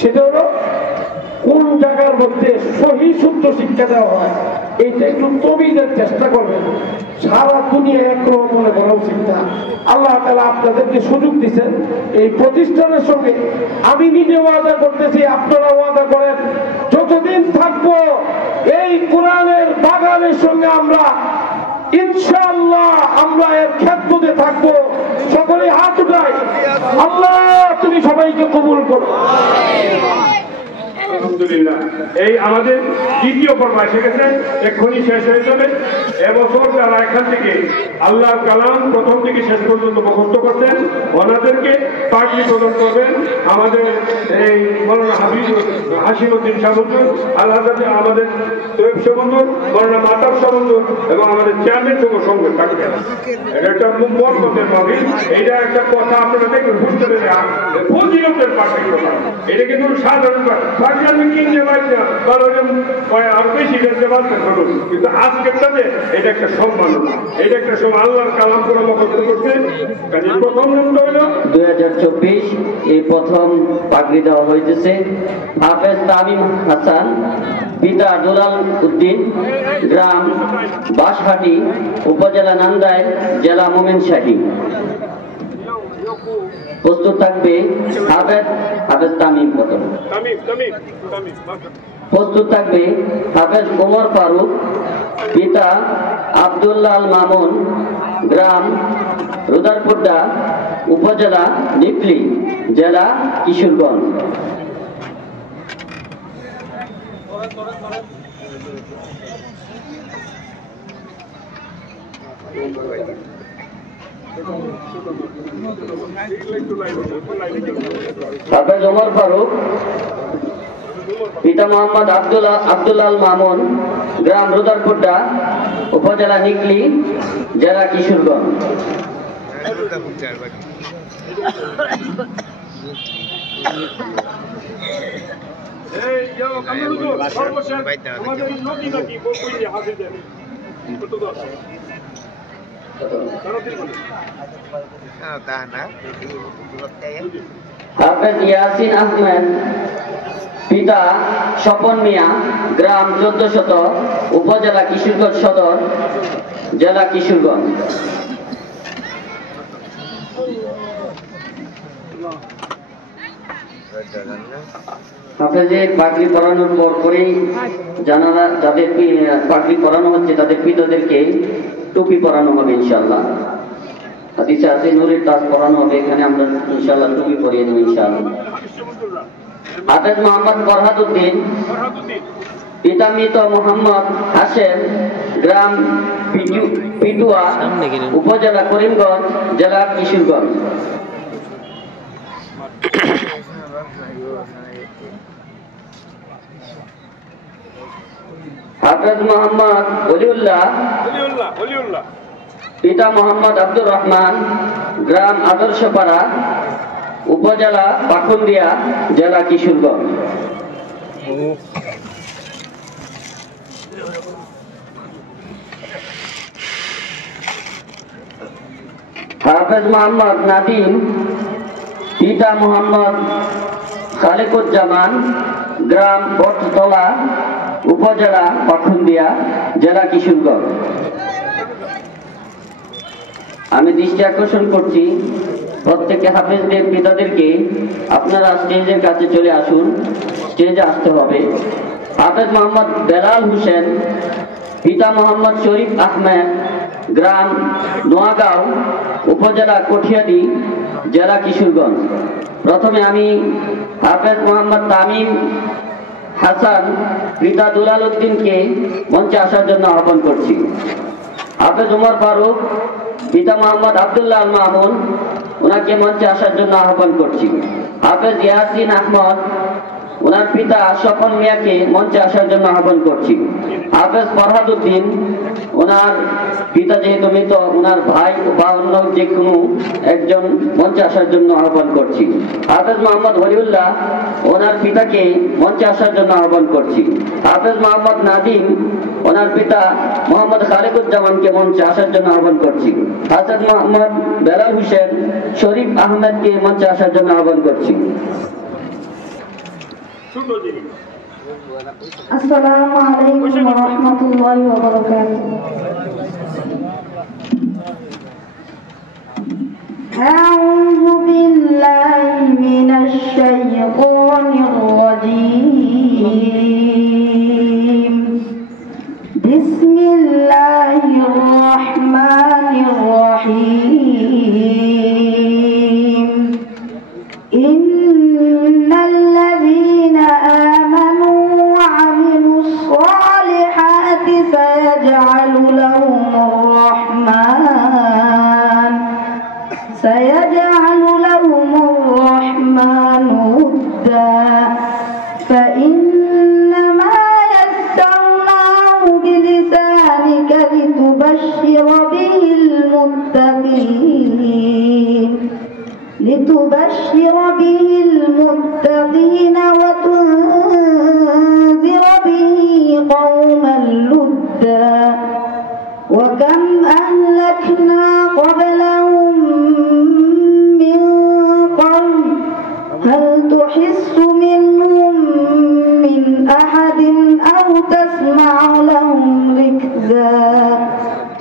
সেটা হলো কোন জায়গার মধ্যে সহি শুদ্ধ শিক্ষা দেওয়া হয়, এইটা একটু তবিদের চেষ্টা করবেন। সারা দুনিয়া একরকম মনে বলা উচিত না। আল্লাহ তাআলা আপনাদেরকে সুযোগ দিচ্ছেন এই প্রতিষ্ঠানের সঙ্গে। আমি নিজে ওয়াদা করতেছি, আপনারা ওয়াদা করেন, যতদিন থাকবো এই কোরআনের বাগানের সঙ্গে আমরা ইনশাআল্লাহ আমরা এর খেদমতে থাকবো। সকলে হাত উঠাই, আল্লাহ তুমি সবাইকে কবুল করো। আলহামদুলিল্লাহ, এই আমাদের দ্বিতীয় পর্ব এসে গেছে, এক্ষুনি শেষ হয়ে যাবে। এবছর যারা এখান থেকে আল্লাহর কালাম প্রথম থেকে শেষ পর্যন্ত মুখস্থ করতেন, ওনাদেরকে পাগড়ি প্রদান করবেন আমাদের এই মৌলানা হাসিমউদ্দিন শাহ হুজুর, আল্লাহ আমাদের তৈয়ব শাহ হুজুর, মৌলানা মাতাব শাহ হুজুর এবং আমাদের চেয়ারম্যান সঙ্গে থাকবেন। এটা একটা বরকতের মাহফিল। এইটা একটা কথা আপনারা দেখবেন, বুঝতে পেরে ফজিলতের পাগড়ি প্রদান। এটা কিন্তু সাধারণ আমি কিনতে পারি না, আর বেশি কিনতে পারতেন করুন, কিন্তু আজকের সাথে এটা একটা সম্মাননা, এটা একটা সময় আল্লাহর কালাম করে মুখস্থ করছে। প্রথম নম্বর হলো 2024 এই প্রথম পাগড়ি দেওয়া হয়েছে হাফেজ তামিম হাসান, পিতা দুলাল উদ্দিন, গ্রাম বাঁশহাটি, উপজেলা নান্দাইল, জেলা মোমিনশাহী। প্রস্তুত থাকবে হাফেজ তামিম। প্রথম প্রস্তুত থাকবে হাফেজ ওমর ফারুক, পিতা আব্দুল্লাহ আল মামুন, গ্রাম রুদারপুড্ডা, উপজেলা নিকলি, জেলা কিশোরগঞ্জ। হাফেজ ওমর ফারুক, পিতা মোহাম্মদ আব্দুল্লাহ আল মামুন, গ্রাম রুদারপুড্ডা, উপজেলা নিকলি, জেলা কিশোরগঞ্জ। হাফেজ ইয়াসিন আহমেদ, পিতা স্বপন মিয়া, গ্রাম 1400, উপজেলা কিশোরগঞ্জ সদর, জেলা কিশোরগঞ্জ। হাফেজের পাগড়ি পরানোর পরেই জানারা যাদের পাগড়ি পরানো হচ্ছে তাদের পিতাদেরকে টুপি পরানো হবে ইনশাআল্লাহ। হাদিসে আছে নূরের তাজ পরানো হবে, এখানে আমরা ইনশাআল্লাহ টুপি পরিয়ে দেব ইনশাআল্লাহ। হাফেজ মোহাম্মদ ফরহাদ উদ্দিন, পিতা মৃত মোহাম্মদ হাশেম, গ্রাম পিটুয়া, উপজেলা করিমগঞ্জ, জেলা কিশোরগঞ্জ। হাফেজ মোহাম্মদ ওলিউল্লাহ, পিতা মোহাম্মদ আব্দুর রহমান, গ্রাম আদর্শপাড়া, উপজেলা পাখুন্দিয়া, জেলা কিশোরগঞ্জ। হাফেজ মোহাম্মদ নাদিম, পিতা মোহাম্মদ খালেকুজ্জামান, গ্রাম বটতলা, উপজেলা পাখুন্দিয়া, জেলা কিশোরগঞ্জ। আমি দৃষ্টি আকর্ষণ করছি প্রত্যেকে হাফেজদের পিতাদেরকে আপনারা স্টেজের কাছে চলে আসুন, স্টেজে আসতে হবে। হাফেজ মোহাম্মদ বেলাল হোসেন, পিতা মোহাম্মদ শরীফ আহমেদ, গ্রাম নোয়াগাঁও, উপজেলা কঠিয়াদি, জেলা কিশোরগঞ্জ। প্রথমে আমি হাফেজ মোহাম্মদ তামিম হাসান, পিতা দুলাল উদ্দিনকে মঞ্চে আসার জন্য আহ্বান করছি। হাফেজ ওমর ফারুক, পিতা মোহাম্মদ আব্দুল্লাহ আল মামুন, ওনাকে মঞ্চে আসার জন্য আহ্বান করছি। হাফেজ ইয়াসিন আহমদ, ওনার পিতা স্বপন মিয়াকে মঞ্চে আসার জন্য আহ্বান করছি। হাফেজ ফরহাদ উদ্দিন, ওনার পিতা যেহেতু মৃত, ওনার ভাই বা অন্য যে কোনো একজন মঞ্চে আসার জন্য আহ্বান করছি। হাফেজ মোহাম্মদ ওলিউল্লাহ, ওনার পিতাকে মঞ্চে আসার জন্য আহ্বান করছি। হাফেজ মোহাম্মদ নাদিম, ওনার পিতা মোহাম্মদ খালেকুজ্জামানকে মঞ্চে আসার জন্য আহ্বান করছি। হাফেজ মোহাম্মদ বেলাল হোসেন, শরীফ আহমেদকে মঞ্চে আসার জন্য আহ্বান করছি। ছোট জিনিস। আসসালামু আলাইকুম ওয়া রাহমাতুল্লাহি ওয়া বারাকাতুহু। আউযু বিল্লাহি মিনাশ শাইতানির রাজীম। বিসমিল্লাহির রাহমানির রাহিম। ইন্নাল্লাযীনা আমানু ওয়া আমিলুস সালিহাতি সায়াজআলু লাহুমুর রাহমানু উদ্দা فإنما يسرناه بلسانك لتبشر به المتقين وتنذر به قوما لدا وكم أهلكنا قبلهم من قرن هل تحس منهم من أحد أو تسمع لهم ركزا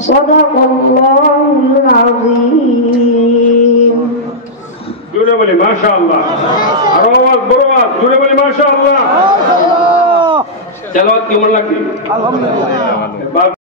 صدق الله العظيم. জোরে বলি মাশাআল্লাহ। আরো আওয়াজ বড় আওয়াজ জোরে বলি মাশাআল্লাহ। তেলাওয়াত কেমন লাগলো? আলহামদুলিল্লাহ।